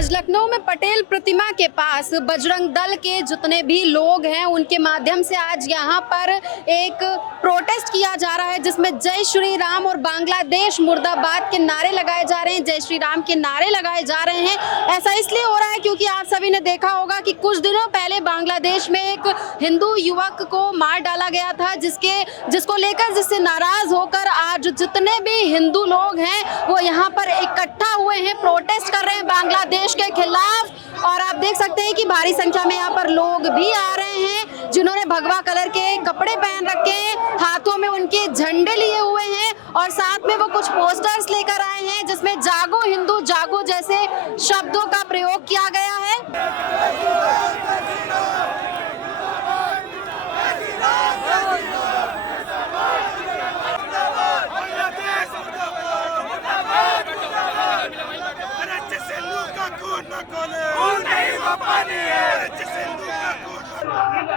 आज लखनऊ में पटेल प्रतिमा के पास बजरंग दल के जितने भी लोग हैं उनके माध्यम से आज यहाँ पर एक प्रोटेस्ट किया जा रहा है, जिसमें जय श्री राम और बांग्लादेश मुर्दाबाद के नारे लगाए जा रहे हैं। जय श्री राम के नारे लगाए जा रहे हैं। ऐसा इसलिए हो रहा है क्योंकि आप सभी ने देखा होगा कि कुछ दिनों पहले बांग्लादेश में एक हिंदू युवक को मार डाला गया था, जिसको लेकर जिससे नाराज होकर आज जितने भी हिंदू लोग हैं वो यहाँ पर इकट्ठा हुए हैं, प्रोटेस्ट कर रहे हैं बांग्लादेश के खिलाफ। और आप देख सकते हैं कि भारी संख्या में यहाँ पर लोग भी आ रहे हैं जिन्होंने भगवा कलर के कपड़े पहन रखे हैं, हाथों में उनके झंडे लिए हुए हैं और साथ में वो कुछ पोस्टर्स लेकर आए हैं जिसमें जागो हिंदू जागो जैसे शब्दों का प्रयोग किया गया है।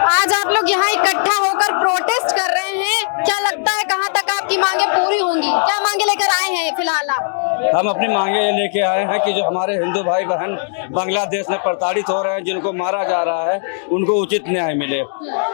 आज आप लोग यहाँ इकट्ठा होकर प्रोटेस्ट कर रहे हैं, क्या लगता है कहाँ तक आपकी मांगे पूरी होंगी? क्या मांगे लेकर आए हैं फिलहाल आप? हम अपनी मांगे ये लेके आए हैं कि जो हमारे हिंदू भाई बहन बांग्लादेश में प्रताड़ित हो रहे हैं, जिनको मारा जा रहा है, उनको उचित न्याय मिले।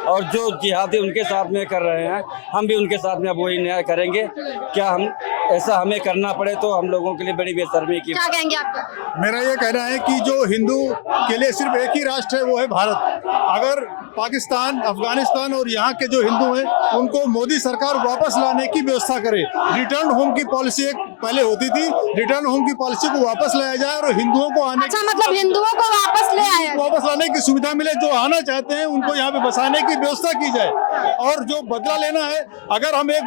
और जो जिहादी उनके साथ में कर रहे हैं, हम भी उनके साथ में वही न्याय करेंगे। क्या हम ऐसा हमें करना पड़े तो हम लोगों के लिए बड़ी बेशर्मी की। क्या कहेंगे आप? मेरा ये कहना है कि जो हिंदू के लिए सिर्फ एक ही राष्ट्र है वो है भारत। अगर पाकिस्तान, अफगानिस्तान और यहाँ के जो हिंदू हैं उनको मोदी सरकार वापस लाने की व्यवस्था करे। रिटर्न होम की पॉलिसी एक पहले होती थी, रिटर्न होम की पॉलिसी को वापस लाया जाए और हिंदुओं को आने मतलब हिंदुओं को वापस लाने की सुविधा मिले। जो आना चाहते हैं उनको यहाँ पे बसाने की व्यवस्था की जाए। और जो बदला लेना है, अगर हम एक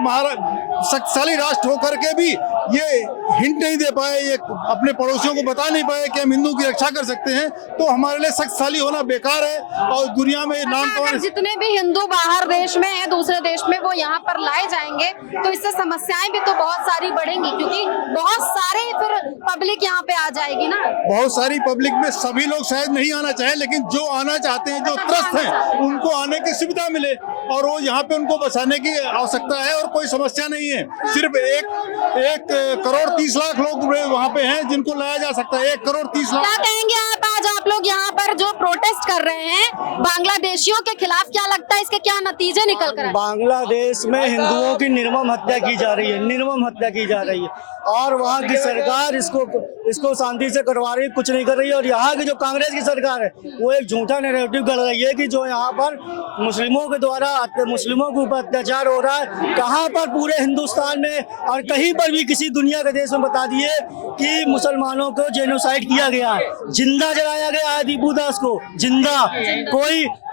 शक्तिशाली राष्ट्र होकर के भी ये हिंट नहीं दे पाए, ये अपने पड़ोसियों को बता नहीं पाए कि हम हिंदू की रक्षा कर सकते हैं, तो हमारे लिए शक्तिशाली होना बेकार है। और दुनिया में नाम अगर जितने भी हिंदू बाहर देश में है, दूसरे देश में, वो यहाँ पर लाए जाएंगे तो इससे समस्याएं भी तो बहुत सारी बढ़ेंगी, क्योंकि बहुत सारे फिर पब्लिक यहाँ पे आ जाएगी ना। बहुत सारी पब्लिक में सभी लोग शायद नहीं आना चाहे, लेकिन जो आना चाहते हैं, जो त्रस्त हैं, उनको आने की सुविधा मिले और वो यहाँ पे उनको बसाने की आवश्यकता है। और कोई समस्या नहीं है। सिर्फ एक करोड़ 30 लाख लोग वहाँ पे हैं जिनको लाया जा सकता है। 1 करोड़ 30 लाख। क्या कहेंगे आज आप लोग यहाँ पर जो प्रोटेस्ट कर रहे हैं बांग्लादेशियों के खिलाफ, क्या लगता है इसके क्या नतीजे निकल कर? बांग्लादेश में हिंदुओं की निर्मम हत्या की जा रही है, निर्मम हत्या की जा रही है और वहाँ की सरकार इसको शांति से करवा रही है, कुछ नहीं कर रही है। और यहाँ की जो कांग्रेस की सरकार है वो एक झूठा नैरेटिव कर रही है कि जो यहाँ पर मुस्लिमों के द्वारा मुस्लिमों के ऊपर अत्याचार हो रहा है। कहाँ पर पूरे हिंदुस्तान में और कहीं पर भी किसी दुनिया के देश में बता दिए कि मुसलमानों को जेनोसाइड किया गया है, जिंदा जलाया गया है दीपू दास को, जिंदा।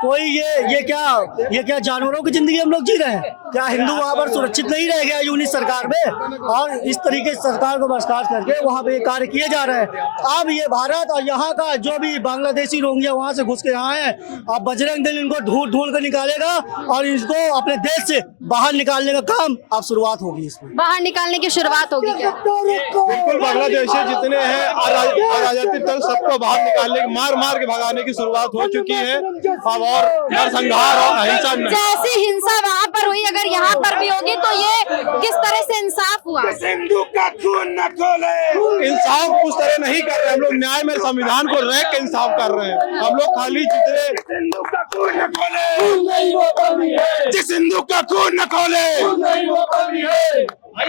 कोई ये क्या जानवरों की जिंदगी हम लोग जी रहे हैं? क्या हिंदू वहाँ पर सुरक्षित नहीं रह गया यूनिट सरकार में? और इस तरीके से सरकार को बर्खास्त करके वहाँ पे कार्य किए जा रहे हैं। अब ये भारत और यहाँ का जो भी बांग्लादेशी रोहिंग्या वहाँ से घुस के यहाँ है, अब बजरंग दल इनको ढूंढ कर निकालेगा और इनको अपने देश से बाहर निकालने का काम अब शुरुआत होगी। इसमें बाहर निकालने की शुरुआत होगी क्या? बिल्कुल, बांग्लादेशी जितने हैं अराजकता तक सबको बाहर निकालने, मार के भगाने की शुरुआत हो चुकी है। अब और नरसंहार और अहिंसा, जैसी हिंसा वहाँ पर हुई, अगर यहाँ पर भी होगी तो ये किस तरह से इंसाफ हुआ? हिंदू का खून न खोले। इंसाफ उस तरह नहीं कर रहे हम लोग, न्याय में संविधान को रह के इंसाफ कर रहे हैं हम लोग। खाली जितने हिंदू का खून न खोले, जिस हिंदू का खून न खोले।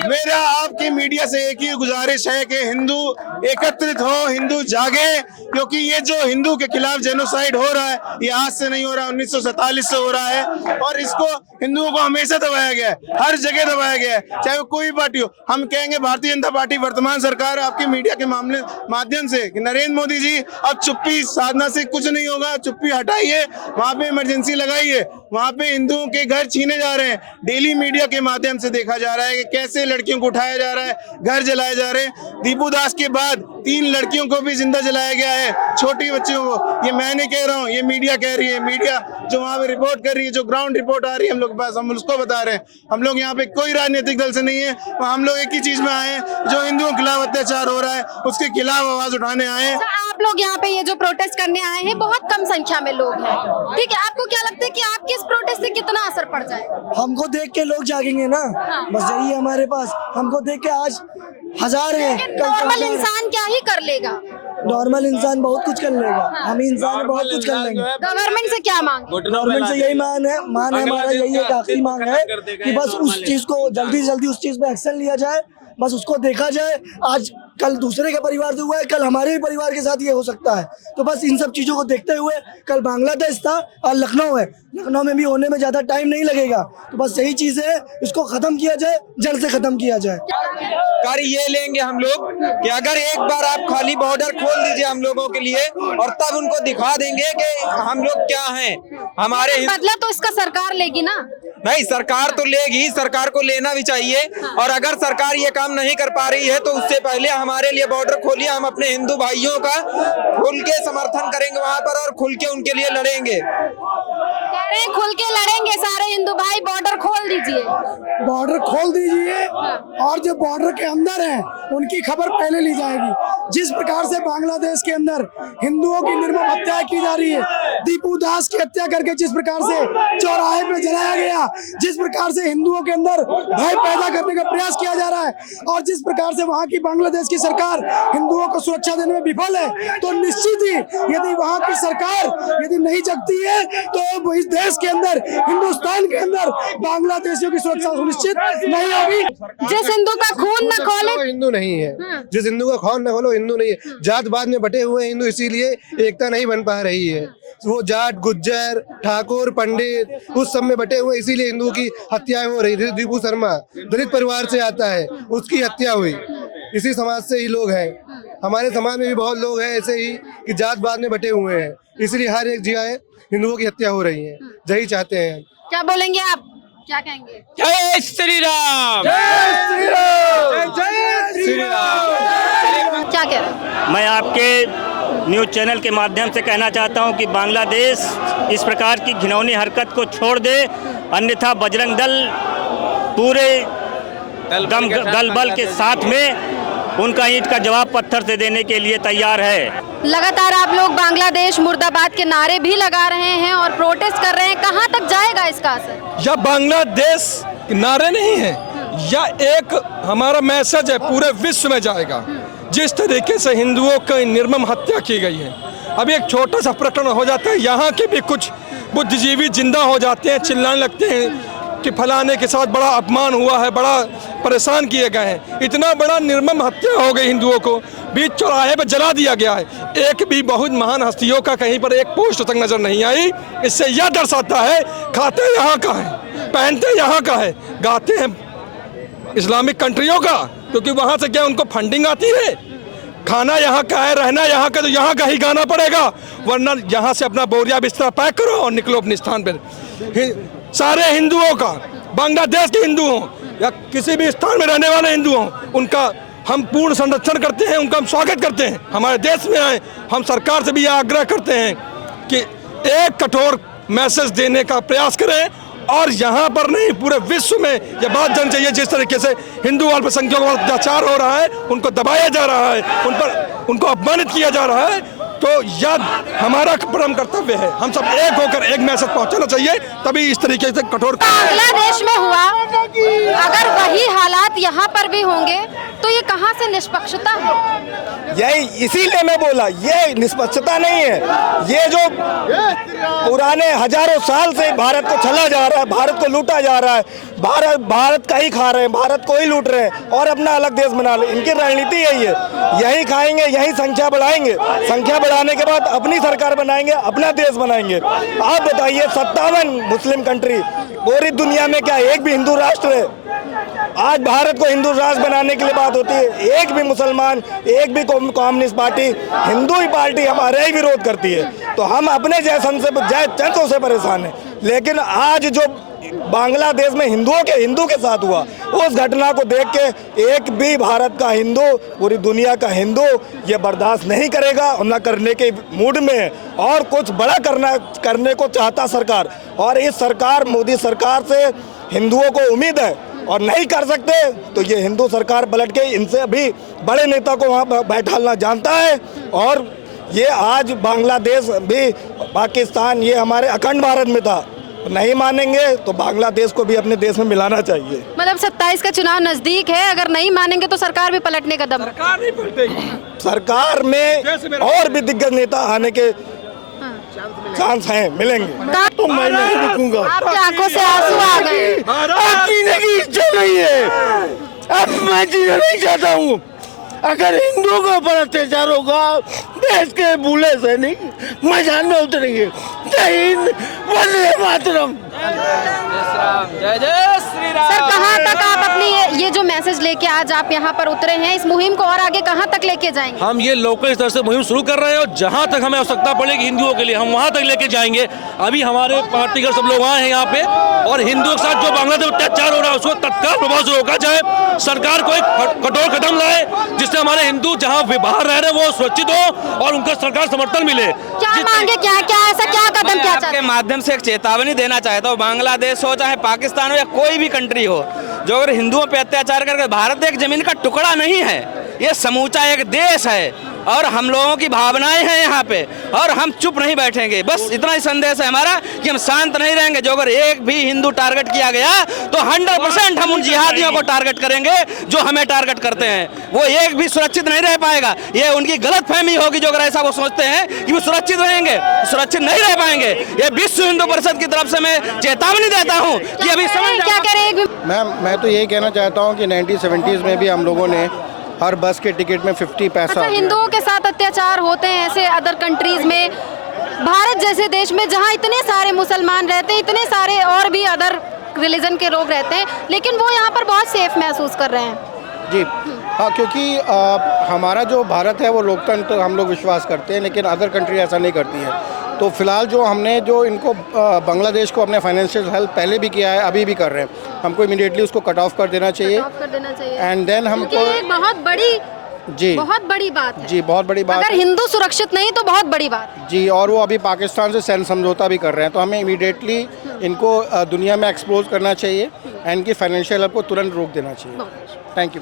मेरा आपकी मीडिया से एक ही गुजारिश है कि हिंदू एकत्रित हो, हिंदू जागे, क्योंकि ये जो हिंदू के खिलाफ जेनोसाइड हो रहा है ये आज से नहीं हो रहा, 1947 से हो रहा है। और इसको हिंदुओं को हमेशा दबाया गया है, हर जगह दबाया गया है, चाहे वो कोई पार्टी हो। हम कहेंगे भारतीय जनता पार्टी वर्तमान सरकार आपकी मीडिया के माध्यम से कि नरेंद्र मोदी जी अब चुप्पी साधना से कुछ नहीं होगा, चुप्पी हटाइए, वहाँ पे इमरजेंसी लगाइए। वहाँ पे हिंदुओं के घर छीने जा रहे हैं, डेली मीडिया के माध्यम से देखा जा रहा है कि कैसे लड़कियों को उठाया जा रहा है, घर जलाए जा रहे हैं। दीपू दास के बाद 3 लड़कियों को भी जिंदा जलाया गया है, छोटी बच्चियों को। ये मैं नहीं कह रहा हूँ, ये मीडिया कह रही है। मीडिया जो वहाँ पे रिपोर्ट कर रही है, जो ग्राउंड रिपोर्ट आ रही है हम लोग के पास, हम उसको बता रहे हैं। हम लोग यहाँ पे कोई राजनीतिक दल से नहीं है, हम लोग एक ही चीज में आए हैं, जो हिंदुओं के खिलाफ अत्याचार हो रहा है उसके खिलाफ आवाज उठाने आए हैं। आप लोग यहाँ पे ये जो प्रोटेस्ट करने आए हैं, बहुत कम संख्या में लोग हैं, ठीक है, आपको क्या लगता है कि आपके इस प्रोटेस्ट से कितना असर पड़ जाएगा? हमको देख के लोग जागेंगे ना, बस यही है हमारे पास। हमको देख के आज 1000 है, नॉर्मल इंसान क्या ही कर लेगा? नॉर्मल इंसान बहुत कुछ कर लेगा, हम इंसान बहुत कुछ कर लेंगे। गवर्नमेंट से क्या मांग? गवर्नमेंट से यही मान है हमारा यही एक आखिरी मांग है कि बस उस चीज को जल्दी से जल्दी उस चीज पे एक्शन लिया जाए, बस उसको देखा जाए। आज कल दूसरे के परिवार से हुआ है, कल हमारे भी परिवार के साथ ये हो सकता है। तो बस इन सब चीजों को देखते हुए, कल बांग्लादेश था और लखनऊ है, लखनऊ में भी होने में ज्यादा टाइम नहीं लगेगा। तो बस यही चीज है, इसको खत्म किया जाए, जड़ से खत्म किया जाए। कार्य ये लेंगे हम लोग कि अगर एक बार आप खाली बॉर्डर खोल दीजिए हम लोगों के लिए, और तब उनको दिखा देंगे कि हम लोग क्या हैं। हमारे बदला तो इसका सरकार लेगी ना? नहीं, सरकार तो लेगी, सरकार को लेना भी चाहिए। और अगर सरकार ये काम नहीं कर पा रही है तो उससे पहले हमारे लिए बॉर्डर खोलिए, हम अपने हिंदू भाइयों का खुल के समर्थन करेंगे वहाँ पर और खुल के उनके लिए लड़ेंगे। कह रहे हैं खुल के लड़ेंगे सारे हिंदू भाई, बॉर्डर खोल दीजिए। बॉर्डर खोल दीजिए और जो बॉर्डर के अंदर है उनकी खबर पहले ली जाएगी। जिस प्रकार से बांग्लादेश के अंदर हिंदुओं की निर्मम हत्या की जा रही है, दीपू दास की हत्या करके जिस प्रकार से चौराहे पे जलाया गया, जिस प्रकार से हिंदुओं के अंदर भय पैदा करने का प्रयास किया जा रहा है, और जिस प्रकार से वहाँ की बांग्लादेश की सरकार हिंदुओं को सुरक्षा देने में विफल है, तो निश्चित ही यदि वहाँ की सरकार यदि नहीं जगती है तो इस देश के अंदर, हिंदुस्तान के अंदर बांग्लादेशियों की सुरक्षा सुनिश्चित नहीं होगी। जिस हिंदू का खून न खोले, हिंदू नहीं है, जिस हिंदू का खून न खोलो हिंदू नहीं है। जात-पात में बटे हुए हिंदू, इसीलिए एकता नहीं बन पा रही है। वो जाट, गुज्जर, ठाकुर, पंडित उस सब में बटे हुए, इसीलिए हिंदू की हत्याएं हो रही। दीपू शर्मा दलित परिवार से आता है, उसकी हत्या हुई, इसी समाज से ही लोग हैं। हमारे समाज में भी बहुत लोग हैं ऐसे ही कि जात-पात में बटे हुए हैं, इसलिए हर एक जगह हिंदुओं की हत्या हो रही है। यही चाहते हैं। क्या बोलेंगे आप, क्या कहेंगे? जय श्री राम, जय श्री राम, जय श्री राम। क्या कह रहे हैं? मैं आपके न्यूज़ चैनल के माध्यम से कहना चाहता हूं कि बांग्लादेश इस प्रकार की घिनौनी हरकत को छोड़ दे, अन्यथा बजरंग दल पूरे दल बल के साथ में उनका ईंट का जवाब पत्थर से देने के लिए तैयार है। लगातार आप लोग बांग्लादेश मुर्दाबाद के नारे भी लगा रहे हैं और प्रोटेस्ट कर रहे हैं, कहां तक जाएगा इसका असर? यह बांग्लादेश नारे नहीं है, यह एक हमारा मैसेज है, पूरे विश्व में जाएगा। जिस तरीके से हिंदुओं की निर्मम हत्या की गई है, अभी एक छोटा सा प्रकरण हो जाता है, यहाँ के भी कुछ बुद्धिजीवी जिंदा हो जाते हैं, चिल्लाने लगते हैं कि फलाने के साथ बड़ा अपमान हुआ है, बड़ा परेशान किए गए हैं। इतना बड़ा निर्मम हत्या हो गई हिंदुओं को, बीच चौराहे पर जला दिया गया है। एक भी बहुत महान हस्तियों का कहीं पर एक पोस्ट तक नजर नहीं आई। इससे यह दर्शाता है खाते यहाँ का है, पहनते यहाँ का है, गाते हैं इस्लामिक कंट्रियों का, क्योंकि वहाँ से क्या उनको फंडिंग आती है। खाना यहाँ का है, रहना यहाँ का, तो यहाँ का ही गाना पड़ेगा, वरना यहाँ से अपना बोरिया बिस्तर पैक करो और निकलो अपने स्थान पर। सारे हिंदुओं का, बांग्लादेश के हिंदू हों या किसी भी स्थान में रहने वाले हिंदू हों, उनका हम पूर्ण संरक्षण करते हैं, उनका हम स्वागत करते हैं। हमारे देश में आए, हम सरकार से भी यह आग्रह करते हैं कि एक कठोर मैसेज देने का प्रयास करें, और यहाँ पर नहीं पूरे विश्व में यह बात जाननी चाहिए जिस तरीके से हिंदू अल्पसंख्यकों पर अत्याचार हो रहा है, उनको दबाया जा रहा है, उनको अपमानित किया जा रहा है, तो यह हमारा परम कर्तव्य है। हम सब एक होकर एक मैसेज पहुंचाना चाहिए, तभी इस तरीके से कठोर। बांग्लादेश में हुआ, अगर वही हालात यहाँ पर भी होंगे तो ये कहाँ से निष्पक्षता है? यही इसीलिए मैं बोला, ये निष्पक्षता नहीं है। ये जो पुराने हजारों साल से भारत को छला जा रहा है, भारत को लूटा जा रहा है, भारत का ही खा रहे हैं, भारत को ही लूट रहे हैं और अपना अलग देश बना ले। इनकी रणनीति यही है, यही खाएंगे, यही संख्या बढ़ाएंगे, संख्या बढ़ाने के बाद अपनी सरकार बनाएंगे, अपना देश बनाएंगे। आप बताइए, 57 मुस्लिम कंट्री, पूरी दुनिया में क्या एक भी हिंदू राष्ट्र है? आज भारत को हिंदू राष्ट्र बनाने के लिए बात होती है, एक भी मुसलमान, एक भी कम्युनिस्ट पार्टी, हिंदू ही पार्टी हमारे ही विरोध करती है। तो हम अपने जैसों से परेशान हैं। लेकिन आज जो बांग्लादेश में हिंदू के साथ हुआ, उस घटना को देख के एक भी भारत का हिंदू, पूरी दुनिया का हिंदू ये बर्दाश्त नहीं करेगा और न करने के मूड में है, और कुछ बड़ा करने को चाहता सरकार। और इस सरकार, मोदी सरकार से हिंदुओं को उम्मीद है, और नहीं कर सकते तो ये हिंदू सरकार पलट के इनसे अभी बड़े नेता को वहाँ बैठाना जानता है। और ये आज बांग्लादेश भी, पाकिस्तान, ये हमारे अखंड भारत में था, नहीं मानेंगे तो बांग्लादेश को भी अपने देश में मिलाना चाहिए। मतलब 27 का चुनाव नजदीक है, अगर नहीं मानेंगे तो सरकार भी पलटने का दम है। सरकार नहीं पलटेगी। सरकार में और भी दिग्गज नेता आने के चांस हैं, मिलेंगे। तो मैं नहीं रुकूंगा। आपकी आंखों से आंसू आ गए। अब जीने की इच्छा नहीं है, अब मैं जीना नहीं चाहता हूँ। अगर हिंदुओं के ऊपर अत्याचार होगा, देश के भूले सैनिक मैदान में उतरेंगे। जय हिंद, वंदे मातरम। जय जय श्री राम। सर, कहाँ तक आप अपनी ये जो मैसेज लेके आज आप यहाँ पर उतरे हैं, इस मुहिम को और आगे कहाँ तक लेके जाएंगे? हम ये लोकल स्तर से मुहिम शुरू कर रहे हैं और जहाँ तक हमें आवश्यकता पड़ेगी हिंदुओं के लिए हम वहाँ तक लेके जाएंगे। अभी हमारे पार्टी के सब लोग आए हैं यहाँ पे, और हिंदुओं के साथ जो बांग्लादेश में अत्याचार हो रहा है उसको तत्काल प्रभाव से रोका जाए। सरकार को एक कठोर कदम लाए जिससे हमारे हिंदू जहाँ बाहर रह रहे हैं वो सुरक्षित हो और उनका सरकार समर्थन मिले। क्या मांगे, क्या ऐसा क्या कदम क्या चाहते आपके हैं? माध्यम से एक चेतावनी देना चाहता हूँ, बांग्लादेश हो चाहे पाकिस्तान हो या कोई भी कंट्री हो, जो अगर हिंदुओं पे अत्याचार करके, भारत एक जमीन का टुकड़ा नहीं है, ये समूचा एक देश है और हम लोगों की भावनाएं हैं यहाँ पे, और हम चुप नहीं बैठेंगे। बस इतना ही संदेश है हमारा कि हम शांत नहीं रहेंगे। जो अगर एक भी हिंदू टारगेट किया गया तो 100% हम उन जिहादियों को टारगेट करेंगे जो हमें टारगेट करते हैं। वो एक भी सुरक्षित नहीं रह पाएगा। ये उनकी गलतफहमी होगी जो अगर ऐसा वो सोचते हैं कि वो सुरक्षित रहेंगे, सुरक्षित नहीं रह पाएंगे। ये विश्व हिंदू परिषद की तरफ से मैं चेतावनी देता हूँ कि अभी क्या कह रहे हैं? मैं तो यही कहना चाहता हूँ कि 1970s में भी हम लोगों ने हर बस के टिकट में 50 पैसा। हिंदुओं के साथ अत्याचार होते हैं ऐसे अदर कंट्रीज में, भारत जैसे देश में जहां इतने सारे मुसलमान रहते हैं, इतने सारे और भी अदर रिलीजन के लोग रहते हैं, लेकिन वो यहाँ पर बहुत सेफ महसूस कर रहे हैं। जी हाँ, क्योंकि हमारा जो भारत है वो लोकतंत्र हम लोग विश्वास करते हैं, लेकिन अदर कंट्री ऐसा नहीं करती है। तो फिलहाल जो हमने जो इनको बांग्लादेश को अपने फाइनेंशियल हेल्प पहले भी किया है, अभी भी कर रहे हैं, हमको इमीडिएटली उसको कट ऑफ कर देना चाहिए। एंड देन हमको एक बहुत बड़ी बात है। जी बहुत बड़ी बात अगर हिंदू सुरक्षित नहीं तो बहुत बड़ी बात जी। और वो अभी पाकिस्तान से सैन्य समझौता भी कर रहे हैं, तो हमें इमीडिएटली इनको दुनिया में एक्सपोज करना चाहिए एंड इनकी फाइनेंशियल हेल्प को तुरंत रोक देना चाहिए। Thank you.